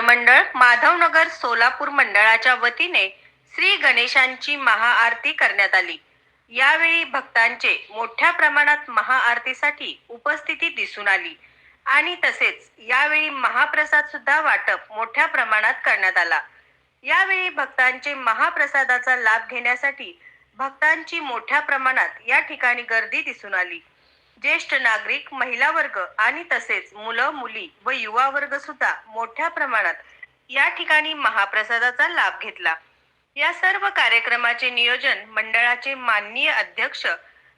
मित्रमंडळ माधवनगर सोलापूर मंडळाच्या वतीने श्री गणेशांची महाआरती करण्यात आली. यावेळी भक्तांचे मोठ्या प्रमाणात महाआरतीसाठी उपस्थिती दिसून आली आणि तसेच यावेळी महाप्रसाद सुद्धा वाटप मोठ्या प्रमाणात करण्यात आला. यावेळी भक्तांचे महाप्रसादाचा लाभ घेण्यासाठी भक्तांची मोठ्या प्रमाणात या ठिकाणी गर्दी दिसून आली. ज्येष्ठ नागरिक महिला वर्ग आणि तसेच मुलं मुली व युवा वर्ग सुद्धा मोठ्या प्रमाणात या ठिकाणी महाप्रसादाचा लाभ घेतला. या सर्व कार्यक्रमाचे नियोजन मंडळाचे माननीय अध्यक्ष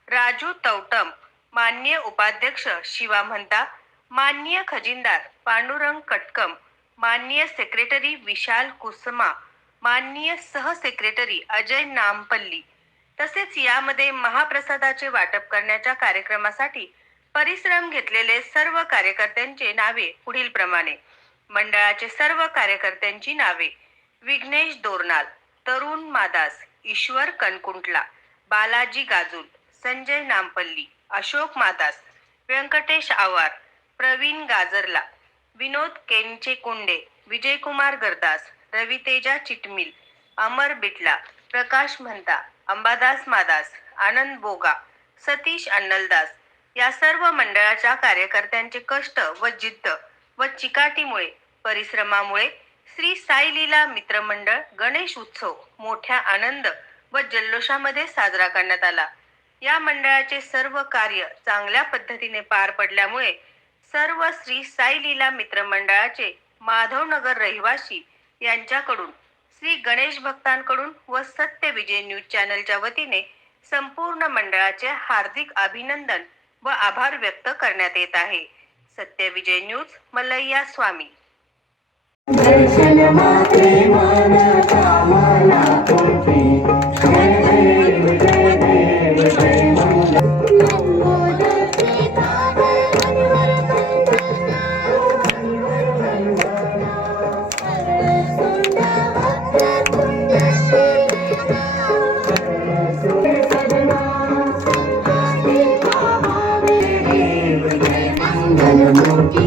राजू तौटम माननीय उपाध्यक्ष शिवा म्हणता माननीय खजिनदार पांडुरंग कटकम माननीय सेक्रेटरी विशाल कुसमा माननीय सहसेक्रेटरी अजय नामपल्ली तसेच यामध्ये महाप्रसादाचे वाटप करण्याच्या कार्यक्रमासाठी परिश्रम घेतलेले सर्व कार्यकर्त्यांचे नावे पुढील प्रमाणे. मंडळाचे सर्व कार्यकर्त्यांची नावे. विघ्नेश दोरनाल तरुण मादास ईश्वर कनकुंटला बालाजी गाजुल संजय नामपल्ली अशोक मादास व्यंकटेश आवार प्रवीण गाजरला विनोद केंचे कुंडे विजयकुमार गरदास रवितेजा चिटमिल अमर बिटला प्रकाश म्हणता अंबादास मादास आनंद बोगा सतीश अन्नलदास या सर्व मंडळाच्या कार्यकर्त्यांचे कष्ट व जिद्द व चिकाटीमुळे परिश्रमामुळे श्री साई लीला मित्रमंडळ गणेश उत्सव मोठ्या आनंद व जल्लोषामध्ये साजरा करण्यात आला. या मंडळाचे सर्व कार्य चांगल्या पद्धतीने पार पडल्यामुळे सर्व श्री साई लीला माधवनगर रहिवासी यांच्याकडून श्री गणेश भक्तांकडून व सत्य विजय न्यूज चॅनलच्या वतीने संपूर्ण मंडळाचे हार्दिक अभिनंदन व आभार व्यक्त करण्यात येत आहे. Satya Vijay news Mallayya Swami. Murthy